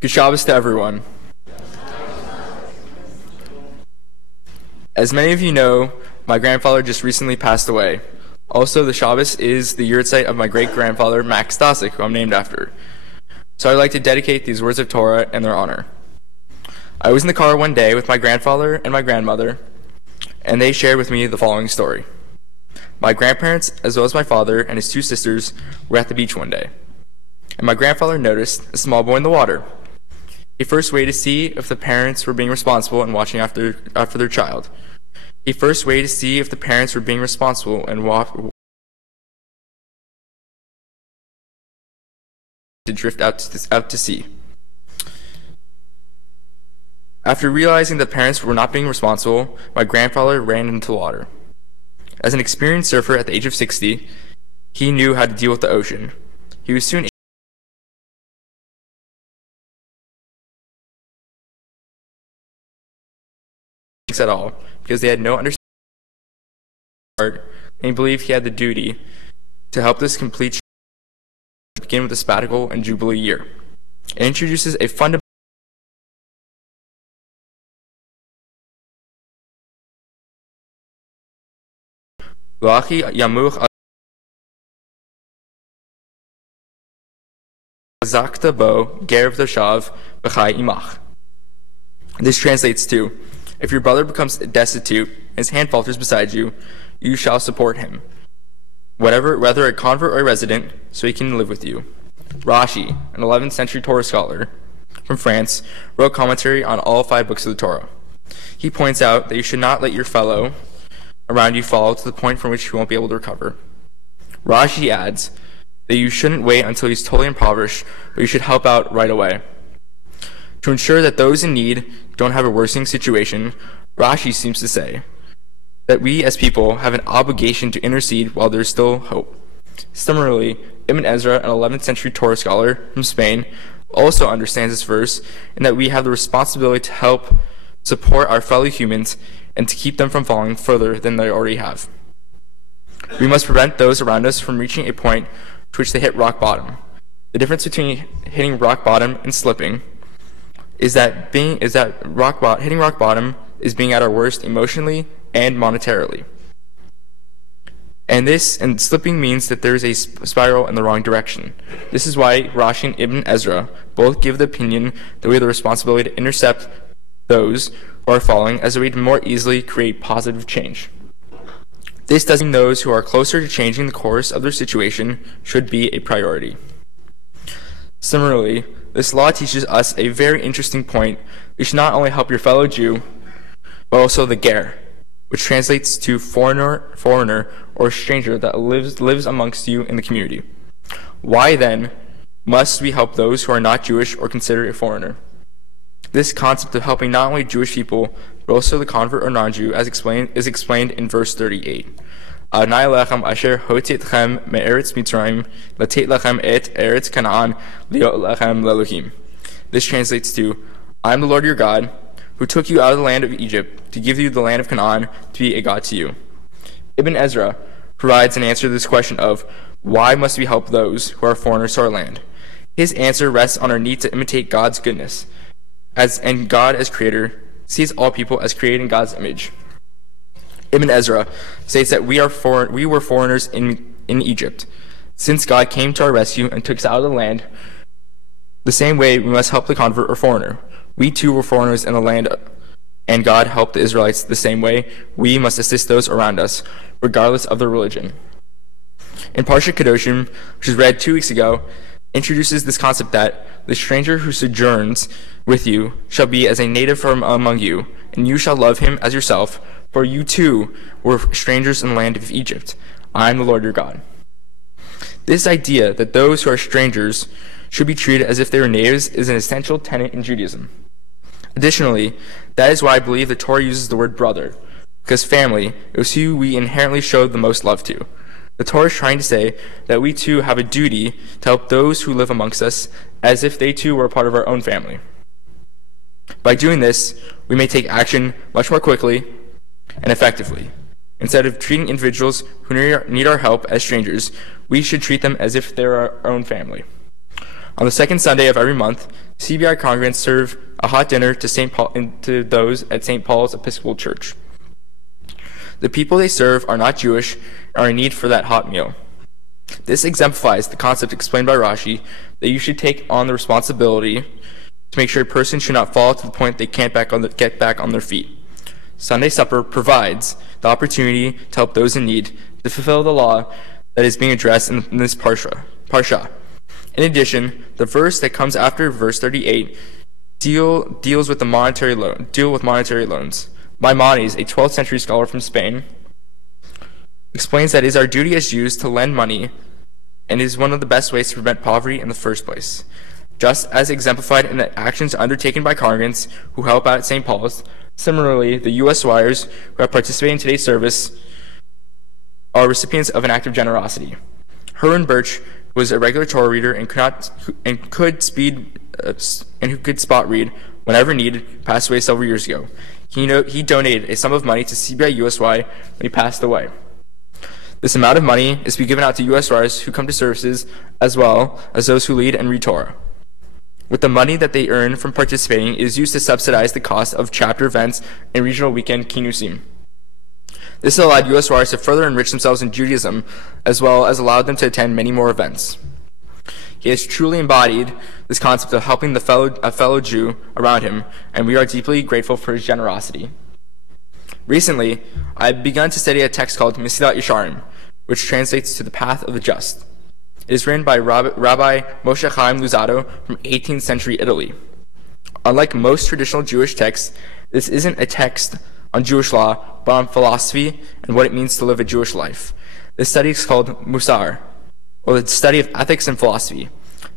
Good Shabbos to everyone. As many of you know, my grandfather just recently passed away. Also, the Shabbos is the yahrzeit of my great-grandfather, Max Stasik, who I'm named after. So I'd like to dedicate these words of Torah in their honor. I was in the car one day with my grandfather and my grandmother, and they shared with me the following story. My grandparents, as well as my father and his two sisters, were at the beach one day, and my grandfather noticed a small boy in the water. He first waited to see if the parents were being responsible and watching after their child. To drift out to sea. After realizing that parents were not being responsible, my grandfather ran into the water. As an experienced surfer at the age of 60, he knew how to deal with the ocean. He was soon at all because they had no understanding and he believed he had the duty to help this complete begin with the sabbatical and jubilee year. It introduces a fundamental This translates to, if your brother becomes destitute and his hand falters beside you, you shall support him, whether a convert or a resident, so he can live with you. Rashi, an 11th century Torah scholar from France, wrote commentary on all 5 books of the Torah. He points out that you should not let your fellow around you fall to the point from which you won't be able to recover. Rashi adds that you shouldn't wait until he's totally impoverished, but you should help out right away. To ensure that those in need don't have a worsening situation, Rashi seems to say that we as people have an obligation to intercede while there's still hope. Similarly, Ibn Ezra, an 11th century Torah scholar from Spain, also understands this verse in that we have the responsibility to help support our fellow humans and to keep them from falling further than they already have. We must prevent those around us from reaching a point to which they hit rock bottom. The difference between hitting rock bottom and slipping is that hitting rock bottom is being at our worst emotionally and monetarily. And slipping means that there is a spiral in the wrong direction. This is why Rashi and Ibn Ezra both give the opinion that we have the responsibility to intercept those who are falling as a way to more easily create positive change. This does mean those who are closer to changing the course of their situation should be a priority. Similarly, this law teaches us a very interesting point. You should not only help your fellow Jew, but also the ger, which translates to foreigner or stranger that lives amongst you in the community. Why then must we help those who are not Jewish or considered a foreigner? This concept of helping not only Jewish people, but also the convert or non-Jew, is explained in verse 38. Adonai lechem asher hotitchem me'eretz Mitzrayim latet lechem et eretz Canaan liot lechem lelohim. This translates to, I am the Lord your God, who took you out of the land of Egypt to give you the land of Canaan to be a God to you. Ibn Ezra provides an answer to this question of, why must we help those who are foreigners to our land? His answer rests on our need to imitate God's goodness, and God as creator sees all people as created in God's image. Ibn Ezra states that we were foreigners in Egypt. Since God came to our rescue and took us out of the land, the same way we must help the convert or foreigner. We too were foreigners in the land, and God helped the Israelites the same way. We must assist those around us, regardless of their religion. In Parshat Kedoshim, which was read 2 weeks ago, introduces this concept that the stranger who sojourns with you shall be as a native from among you, and you shall love him as yourself, for you too were strangers in the land of Egypt. I am the Lord your God. This idea that those who are strangers should be treated as if they were natives is an essential tenet in Judaism. Additionally, that is why I believe the Torah uses the word brother, because family is who we inherently show the most love to. The Torah is trying to say that we too have a duty to help those who live amongst us as if they too were a part of our own family. By doing this, we may take action much more quickly and effectively. Instead of treating individuals who need our help as strangers, we should treat them as if they're our own family. On the second Sunday of every month, CBI congregants serve a hot dinner to those at St. Paul's Episcopal Church. The people they serve are not Jewish and are in need for that hot meal. This exemplifies the concept explained by Rashi that you should take on the responsibility to make sure a person should not fall to the point they can't get back on their feet. Sunday supper provides the opportunity to help those in need to fulfill the law that is being addressed in this parsha. In addition, the verse that comes after verse 38 deals with monetary loans. Maimonides, a 12th century scholar from Spain, explains that it is our duty as Jews to lend money and is one of the best ways to prevent poverty in the first place. Just as exemplified in the actions undertaken by congregants who help out at St. Paul's, similarly, the U.S. wires who have participated in today's service are recipients of an act of generosity. Herwin Birch was a regular Torah reader and could spot read whenever needed, passed away several years ago. He donated a sum of money to CBI USY when he passed away. This amount of money is to be given out to USYers who come to services as well as those who lead and read Torah. With the money that they earn from participating, it is used to subsidize the cost of chapter events and regional weekend kinusim. This allowed USYers to further enrich themselves in Judaism, as well as allowed them to attend many more events. He has truly embodied this concept of helping a fellow Jew around him, and we are deeply grateful for his generosity. Recently, I've begun to study a text called Mesilat Yesharim, which translates to the path of the just. It is written by Rabbi Moshe Chaim Luzzatto from 18th century Italy. Unlike most traditional Jewish texts, this isn't a text on Jewish law, but on philosophy and what it means to live a Jewish life. This study is called Musar, or the study of ethics and philosophy.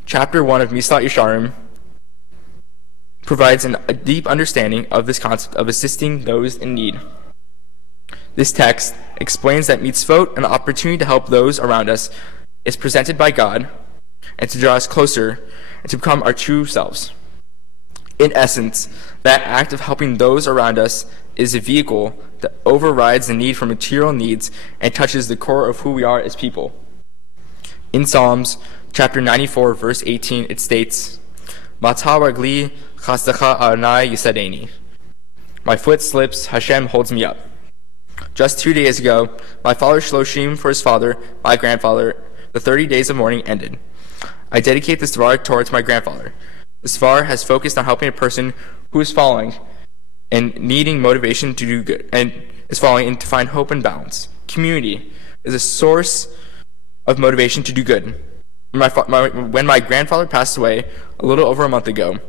Chapter 1 of Mesilat Yesharim provides a deep understanding of this concept of assisting those in need. This text explains that mitzvot and the opportunity to help those around us is presented by God and to draw us closer and to become our true selves. In essence, that act of helping those around us is a vehicle that overrides the need for material needs and touches the core of who we are as people. In Psalms chapter 94, verse 18, it states, "Matah ragli chasdecha Adonai yisadeni." My foot slips, Hashem holds me up. Just 2 days ago, my father Shloshim for his father, my grandfather, the 30 days of mourning ended. I dedicate this Dvar Torah to my grandfather. This Dvar has focused on helping a person who is falling and needing motivation to do good, and is falling and to find hope and balance. Community is a source of motivation to do good. When my grandfather passed away a little over a month ago,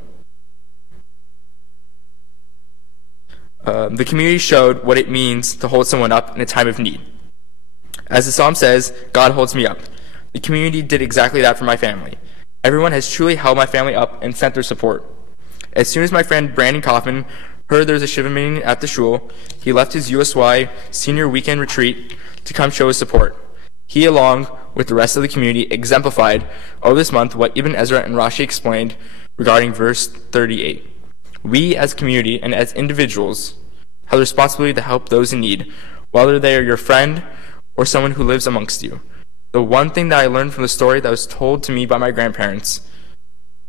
the community showed what it means to hold someone up in a time of need. As the psalm says, God holds me up. The community did exactly that for my family. Everyone has truly held my family up and sent their support. As soon as my friend Brandon Kaufman heard there was a Shiva meeting at the shul, he left his USY senior weekend retreat to come show his support. He, along with the rest of the community, exemplified over this month what Ibn Ezra and Rashi explained regarding verse 38. We as a community and as individuals have the responsibility to help those in need, whether they are your friend or someone who lives amongst you. The one thing that I learned from the story that was told to me by my grandparents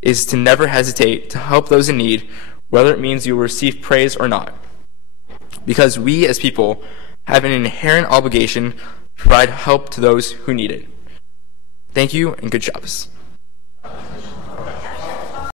is to never hesitate to help those in need, whether it means you will receive praise or not. Because we as people have an inherent obligation to provide help to those who need it. Thank you and good Shabbos.